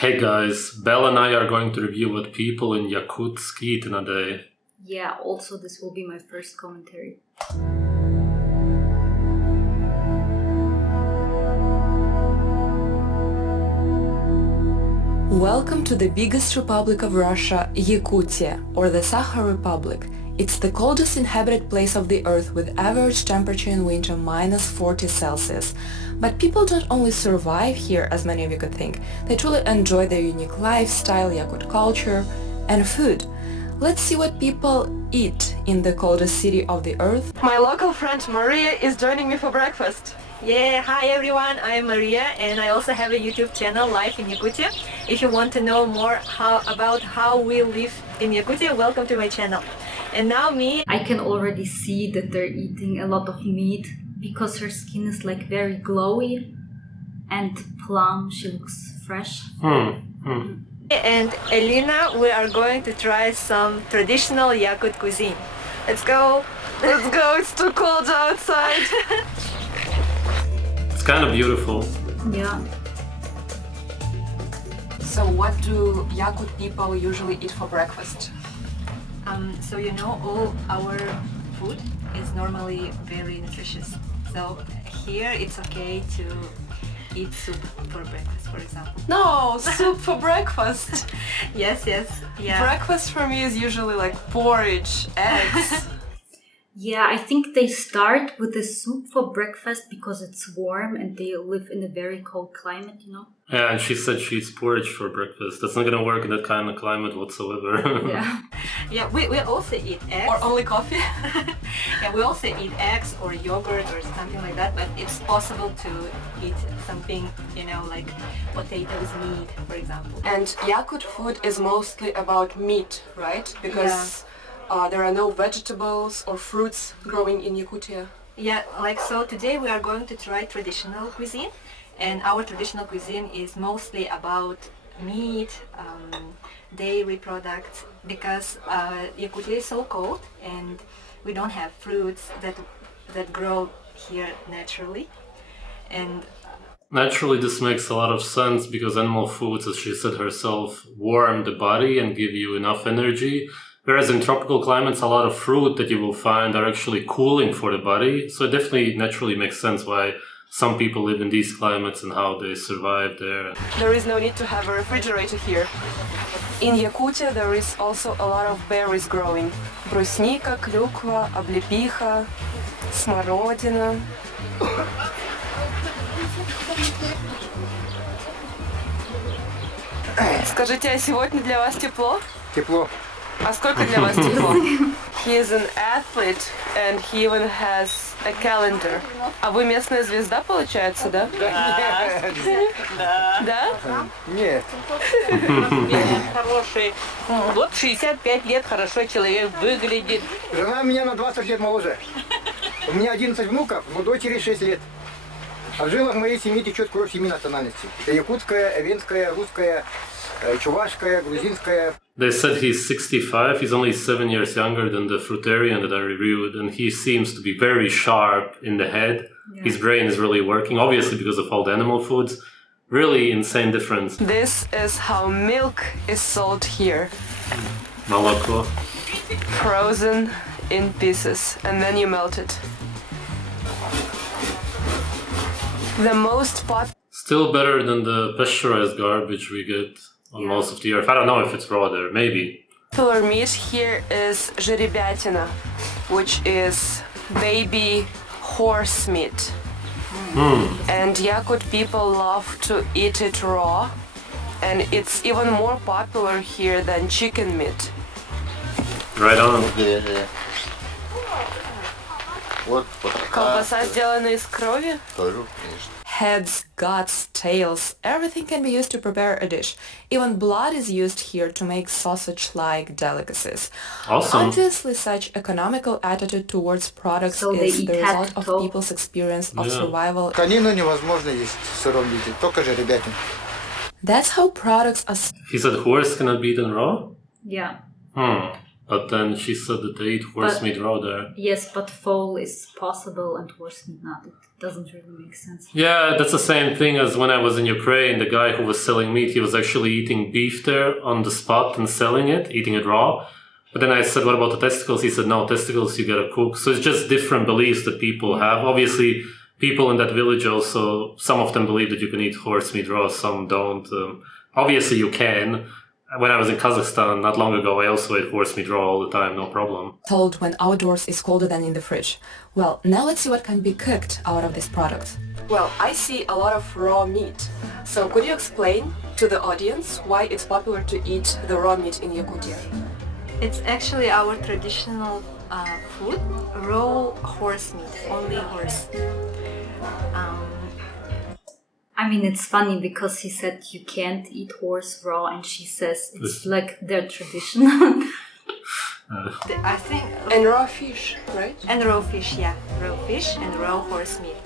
Hey guys, Belle and I are going to review what people in Yakutsk eat in a day. Yeah, also this will be my first commentary. Welcome to the biggest republic of Russia, Yakutia, or the Sakha Republic. It's the coldest inhabited place of the earth with average temperature in winter -40 Celsius. But people don't only survive here, as many of you could think. They truly enjoy their unique lifestyle, Yakut culture, and food. Let's see what people eat in the coldest city of the earth. My local friend Maria is joining me for breakfast. Yeah, hi everyone, I'm Maria and I also have a YouTube channel, Life in Yakutia. If you want to know more about how we live in Yakutia, welcome to my channel. And now me. I can already see that they're eating a lot of meat because her skin is like very glowy and plump. She looks fresh. And Elena, we are going to try some traditional Yakut cuisine. Let's go! Let's go, it's too cold outside. It's kind of beautiful. Yeah. So what do Yakut people usually eat for breakfast? So you know, all our food is normally very nutritious. So here it's okay to eat soup for breakfast, for example. No, soup for breakfast. Yes, yeah. Breakfast for me is usually like porridge, eggs. Yeah, I think they start with the soup for breakfast because it's warm and they live in a very cold climate, you know? Yeah, and she said she eats porridge for breakfast. That's not gonna work in that kind of climate whatsoever. Yeah. Yeah, we also eat eggs. Or only coffee. Yeah, we also eat eggs or yogurt or something like that, but it's possible to eat something, you know, like potatoes, meat, for example. And Yakut food is mostly about meat, right? Because there are no vegetables or fruits growing in Yakutia. Yeah, like so today we are going to try traditional cuisine, and our traditional cuisine is mostly about meat, dairy products, because Yakutia is so cold and we don't have fruits that grow here naturally. And Naturally, this makes a lot of sense because animal foods, as she said herself, warm the body and give you enough energy. Whereas in tropical climates, a lot of fruit that you will find are actually cooling for the body. So it definitely naturally makes sense why some people live in these climates and how they survive there. There is no need to have a refrigerator here. In Yakutia there is also a lot of berries growing. Брусника, клюква, облепиха, смородина. Скажите, а сегодня для вас тепло? Тепло. А сколько для вас тепло? He is an athlete and he even has a calendar. А вы местная звезда, получается, да? Да? Нет. Хороший. Вот 65 лет, хорошо человек выглядит. Жена меня на 20 лет моложе. У меня 11 внуков, но дочери 6 лет. А в жилах моей семьи течет кровь 7 национальностей. Это якутская, венская, русская, чувашская, грузинская. They said he's 65, he's only 7 years younger than the fruitarian that I reviewed, and he seems to be very sharp in the head. Yeah. His brain is really working, obviously because of all the animal foods. Really insane difference. This is how milk is sold here. Молоко. Frozen in pieces, and then you melt it. The most Still better than the pasteurized garbage we get on most of the earth. I don't know if it's raw there, maybe. popular meat here is жеребятина, which is baby horse meat. And Yakut people love to eat it raw, and it's even more popular here than chicken meat. Right on. Колбаса сделана из крови? Heads, guts, tails, everything can be used to prepare a dish. Even blood is used here to make sausage-like delicacies. Awesome. Obviously, such economical attitude towards products So is the result of talk. people's experience of survival. Конину невозможно есть в сыром виде, только жеребятин. That's how products are He said horse cannot be eaten raw? Yeah. but then she said that they eat horse meat raw there. Yes, but foal is possible and horse meat not. It doesn't really make sense. Yeah, that's the same thing as when I was in Ukraine. The guy who was selling meat, he was actually eating beef there on the spot and selling it, eating it raw. But then I said, what about the testicles? He said, no, testicles you gotta cook. So it's just different beliefs that people have. Obviously, people in that village also, some of them believe that you can eat horse meat raw, some don't. Obviously, you can. When I was in Kazakhstan not long ago, I also ate horse meat raw all the time, no problem. Told when outdoors is colder than in the fridge. Well, now let's see what can be cooked out of this product. Well, I see a lot of raw meat. So could you explain to the audience why it's popular to eat the raw meat in Yakutia? It's actually our traditional food, raw horse meat, only horse. I mean, it's funny because he said you can't eat horse raw, and she says it's like their tradition. I think... And raw fish, right? And raw fish, yeah. Raw fish and raw horse meat.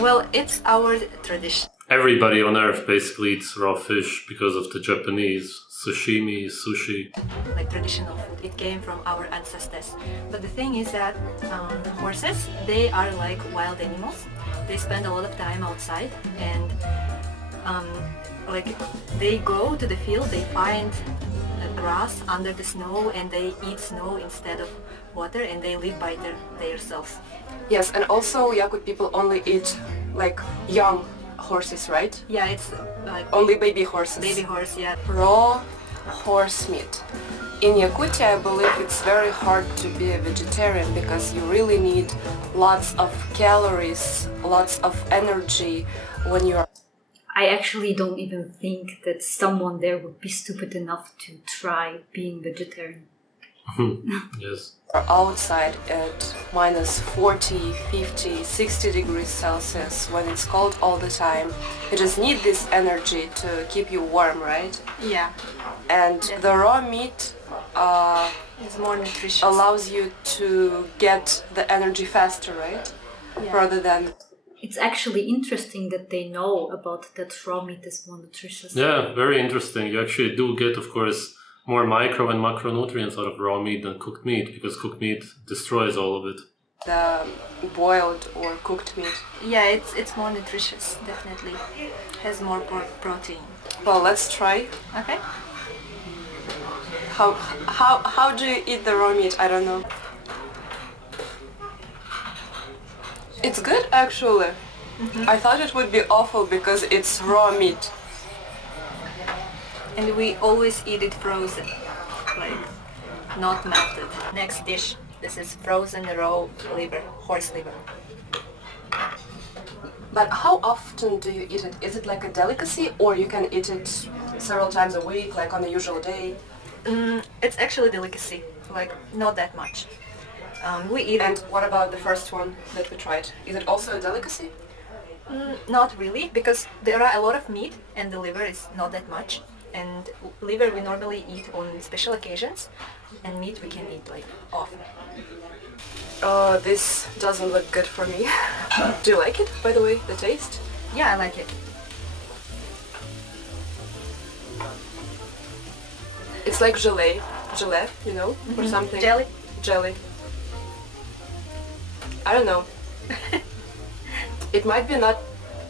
Well, it's our tradition. Everybody on earth basically eats raw fish because of the Japanese. Sashimi, sushi. Like traditional food. It came from our ancestors. But the thing is that horses, they are like wild animals. They spend a lot of time outside and like they go to the field, they find grass under the snow and they eat snow instead of water and they live by themselves. Yes, and also Yakut people only eat like young horses, right? Yeah, it's like only baby horses. Baby horse, yeah. Raw horse meat. In Yakutia, I believe it's very hard to be a vegetarian because you really need lots of calories, lots of energy when you're... I actually don't even think that someone there would be stupid enough to try being vegetarian. Yes. Outside at minus 40, 50, 60 degrees Celsius when it's cold all the time. You just need this energy to keep you warm, right? Yeah. And the raw meat it's more nutritious. allows you to get the energy faster, right? Yeah. Rather than... It's actually interesting that they know about that raw meat is more nutritious. Yeah, very interesting. You actually do get, of course, more micro and macronutrients out of raw meat than cooked meat, because cooked meat destroys all of it. The boiled or cooked meat. Yeah, it's more nutritious, definitely. Has more protein. Well, let's try. Okay. How do you eat the raw meat? I don't know. It's good, actually. I thought it would be awful because it's raw meat. And we always eat it frozen, like not melted. Next dish, this is frozen raw liver, horse liver. But how often do you eat it? Is it like a delicacy or you can eat it several times a week, like on a usual day? It's actually a delicacy, like not that much. We eat And it. what about the first one that we tried? Is it also a delicacy? Not really, because there are a lot of meat and the liver is not that much. And liver we normally eat on special occasions, and meat we can eat like often. This doesn't look good for me. Do you like it, by the way, the taste? Yeah, I like it. It's like gelée, you know, or something. Jelly? Jelly. I don't know. It might be not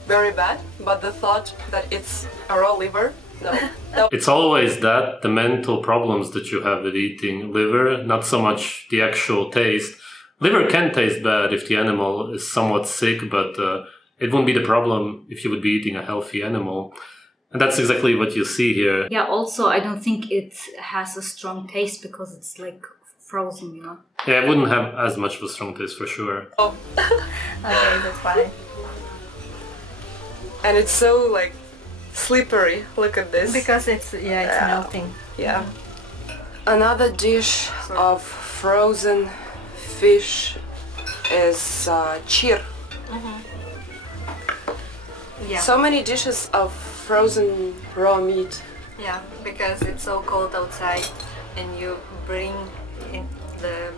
very bad, but the thought that it's a raw liver, no. It's always that, the mental problems that you have with eating liver, not so much the actual taste. Liver can taste bad if the animal is somewhat sick, but it wouldn't be the problem if you would be eating a healthy animal. And that's exactly what you see here. Yeah, also I don't think it has a strong taste because it's like frozen, you know. Yeah, it wouldn't have as much of a strong taste for sure. Okay, that's fine. And it's so like slippery. Look at this. Because it's melting. Yeah. Another dish of frozen fish is chir. Yeah. So many dishes of frozen raw meat. Yeah, because it's so cold outside, and you bring in the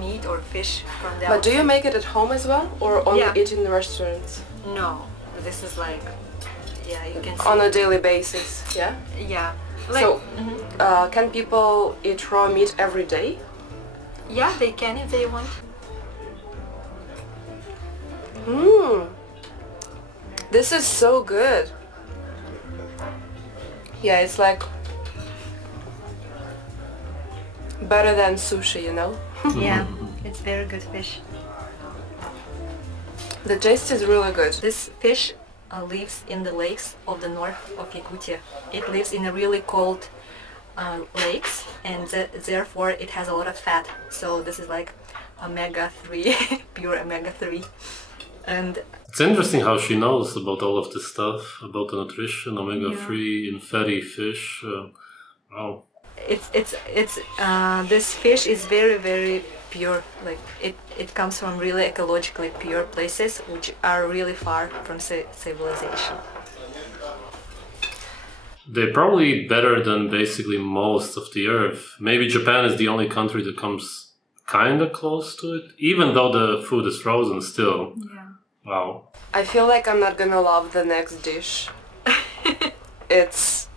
meat or fish from the But do you outside. make it at home as well, or only Yeah. eat in the restaurants? No, this is like, yeah, you can see. On a daily basis, yeah? Yeah, So, can people eat raw meat every day? Yeah, they can if they want. This is so good. Yeah, it's like better than sushi, you know? Yeah, it's very good fish. The taste is really good. This fish lives in the lakes of the north of Yakutia. It lives in a really cold lakes, and therefore it has a lot of fat. So this is like omega-3, pure omega-3. And It's interesting how she knows about all of this stuff, about the nutrition, omega-3 in fatty fish. Wow. This fish is very, very pure. Like it comes from really ecologically pure places, which are really far from civilization. They're probably better than basically most of the earth. Maybe Japan is the only country that comes kind of close to it, even though the food is frozen still. Yeah. Wow. I feel like I'm not gonna love the next dish. It's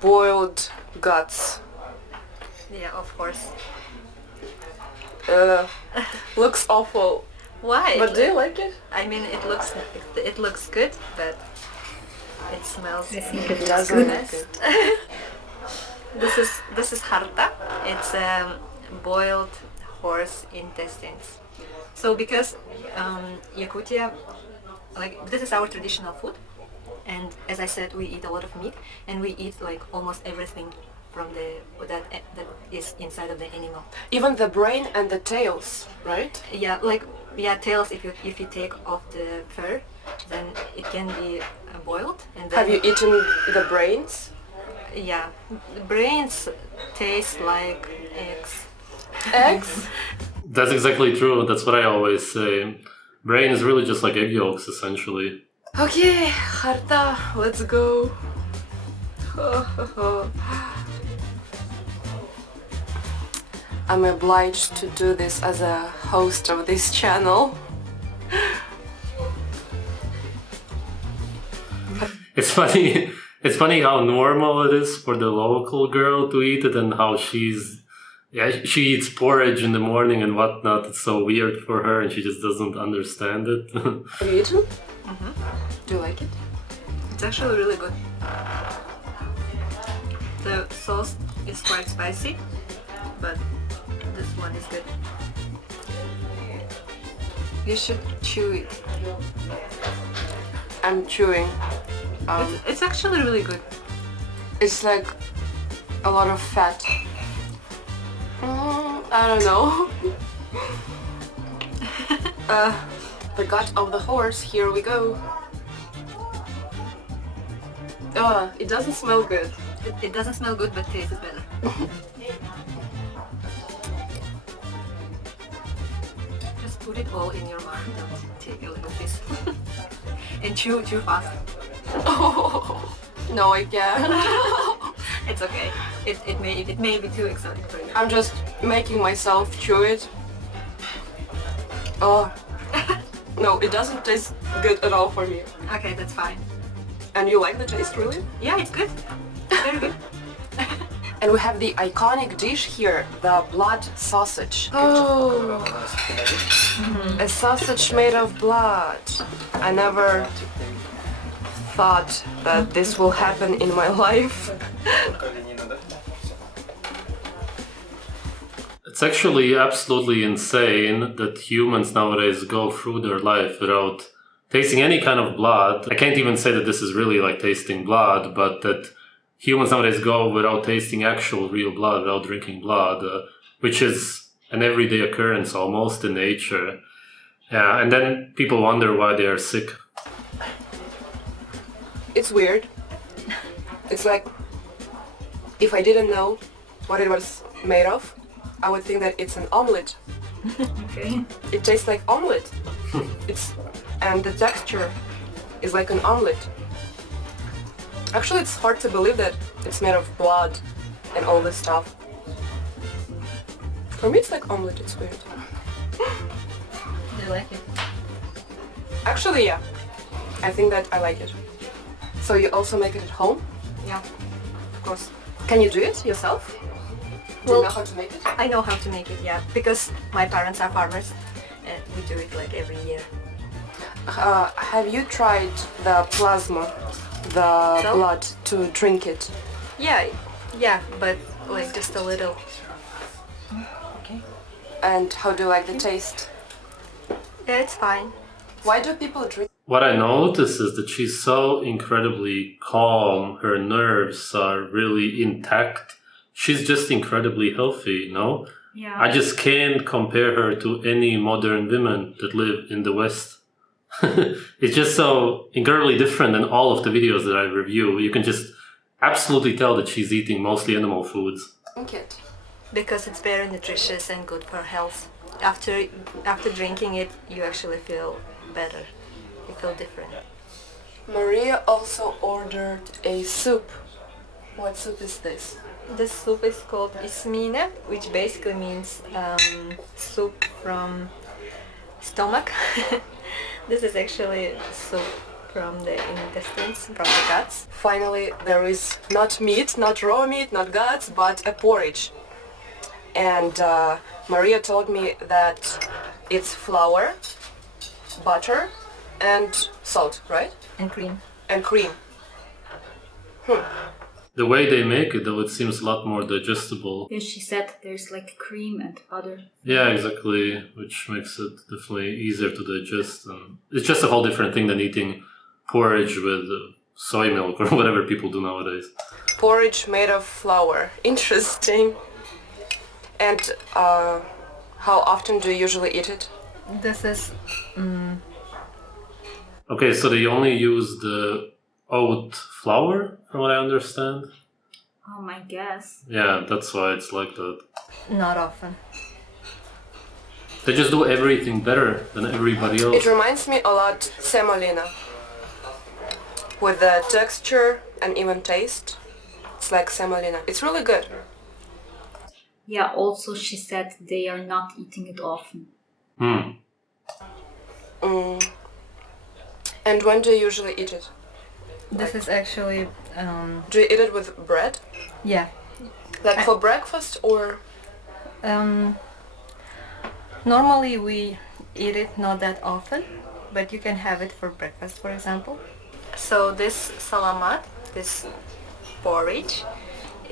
boiled guts. Yeah, of course. Looks awful. Why? But do you like it? I mean, it looks good, but it smells. I think it Doesn't good. look good. This is harta. It's boiled horse intestines. So because Yakutia, like this is our traditional food, and as I said, we eat a lot of meat, and we eat like almost everything from that is inside of the animal. Even the brain and the tails, right? Yeah, tails. If you take off the fur, then it can be boiled. And then, Have you eaten the brains? Yeah, brains taste like eggs. Eggs? That's exactly true. That's what I always say. Brain is really just like egg yolks, essentially. Okay, harta, let's go. I'm obliged to do this as a host of this channel. It's funny. It's funny how normal it is for the local girl to eat it, and how she eats porridge in the morning and whatnot. It's so weird for her, and she just doesn't understand it. Have you eaten? Do you like it? It's actually really good. The sauce is quite spicy, but this one is good. You should chew it. I'm chewing. It's actually really good. It's like a lot of fat. I don't know. The gut of the horse, here we go. It doesn't smell good. It doesn't smell good, but tastes better. Just put it all in your mouth. Don't take a little piece. And chew fast. No, I can't. It's okay. It may be too exotic for you. I'm just making myself chew it. Oh. No, it doesn't taste good at all for me. Okay, that's fine. And you like the taste, really? Yeah, it's good. Very good. And we have the iconic dish here, the blood sausage. Oh, a sausage made of blood. I never thought that this will happen in my life. It's actually absolutely insane that humans nowadays go through their life without tasting any kind of blood. I can't even say that this is really like tasting blood, but that humans nowadays go without tasting actual real blood, without drinking blood, which is an everyday occurrence almost in nature. And then people wonder why they are sick. It's weird. It's like, if I didn't know what it was made of, I would think that it's an omelet. Okay. It tastes like omelet. And the texture is like an omelet. Actually, it's hard to believe that it's made of blood and all this stuff. For me, it's like omelet. It's weird. Do you like it? Actually, yeah. I think that I like it. So you also make it at home? Yeah, of course. Can you do it yourself? Do you know how to make it? I know how to make it, yeah, because my parents are farmers and we do it like every year. Have you tried the plasma, the So? blood, to drink it? Yeah, but like just a little. And how do you like the taste? Yeah, it's fine. Why do people drink? What I notice is that she's so incredibly calm. Her nerves are really intact. She's just incredibly healthy, no? Yeah. I just can't compare her to any modern women that live in the West. It's just so incredibly different than all of the videos that I review. You can just absolutely tell that she's eating mostly animal foods. Drink it. Because it's very nutritious and good for health. After drinking it, you actually feel better. You feel different. Maria also ordered a soup. What soup is this? This soup is called Bismina, which basically means soup from stomach. This is actually soup from the intestines, from the guts. Finally, there is not meat, not raw meat, not guts, but a porridge. And Maria told me that it's flour, butter, and salt, right? And cream. And cream. The way they make it, though, it seems a lot more digestible. Yeah, she said there's like cream and butter. Yeah, exactly, which makes it definitely easier to digest. And it's just a whole different thing than eating porridge with soy milk or whatever people do nowadays. Porridge made of flour. Interesting. And how often do you usually eat it? This is Okay, so they only use the oat flour, from what I understand. I guess. Yeah, that's why it's like that. not often. They just do everything better than everybody else. It reminds me a lot semolina. With the texture and even taste. It's like semolina. It's really good. Yeah, also she said they are not eating it often. Hmm. And when do you usually eat it? This is actually Do you eat it with bread? yeah. Like for breakfast or? Normally we eat it not that often, but you can have it for breakfast, for example. So this salamat, this porridge,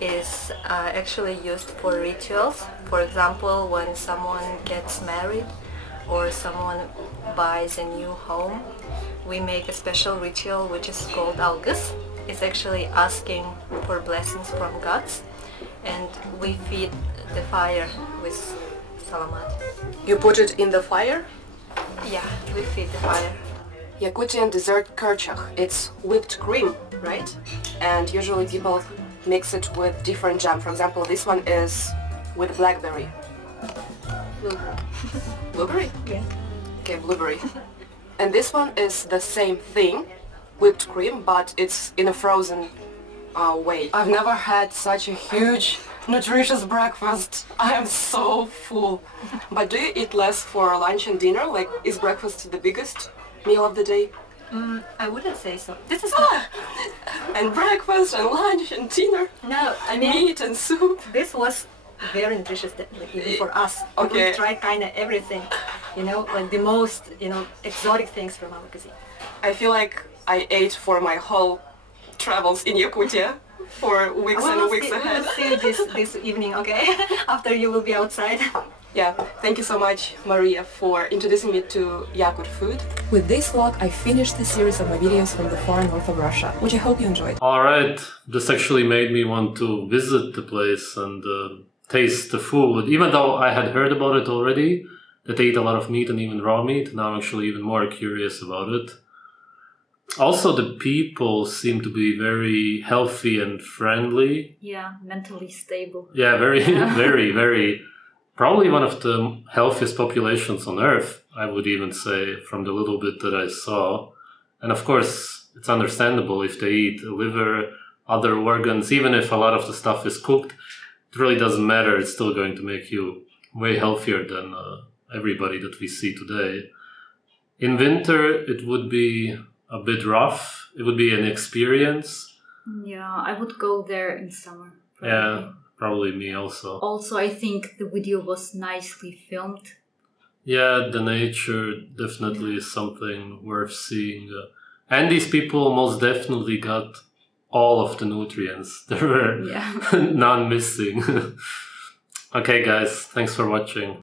is actually used for rituals. For example, when someone gets married or someone buys a new home, we make a special ritual which is called algus. It's actually asking for blessings from gods, and we feed the fire with salamat. You put it in the fire? Yeah, we feed the fire. Yakutian dessert kerchach. It's whipped cream, right? And usually people mix it with different jam. For example, this one is with blackberry. Blueberry? Yeah. Okay, blueberry. And this one is the same thing, whipped cream, but it's in a frozen way. I've never had such a huge, nutritious breakfast. I am so full. But do you eat less for lunch and dinner? Like, is breakfast the biggest meal of the day? I wouldn't say so. This is And breakfast and lunch and dinner, no. I mean, meat and soup. this was very nutritious, like, even for us. Okay. We tried kind of everything, like the most, exotic things from our cuisine. I feel like I ate for my whole travels in Yakutia for weeks and weeks We ahead. will see this evening, okay? After you will be outside. Yeah, thank you so much, Maria, for introducing me to Yakut food. With this vlog, I finished the series of my videos from the far north of Russia, which I hope you enjoyed. Alright, this actually made me want to visit the place and taste the food. Even though I had heard about it already, that they eat a lot of meat and even raw meat, now I'm actually even more curious about it. Also, the people seem to be very healthy and friendly. Yeah, mentally stable. Yeah, very, very, very... Probably one of the healthiest populations on Earth, I would even say, from the little bit that I saw. And of course, it's understandable if they eat liver, other organs, even if a lot of the stuff is cooked, it really doesn't matter. It's still going to make you way healthier than everybody that we see today. In winter, it would be a bit rough. It would be an experience. Yeah, I would go there in summer. Yeah, probably me also. Also, I think the video was nicely filmed. Yeah, the nature definitely is something worth seeing. And these people most definitely got all of the nutrients. There were none missing. Okay, guys, thanks for watching.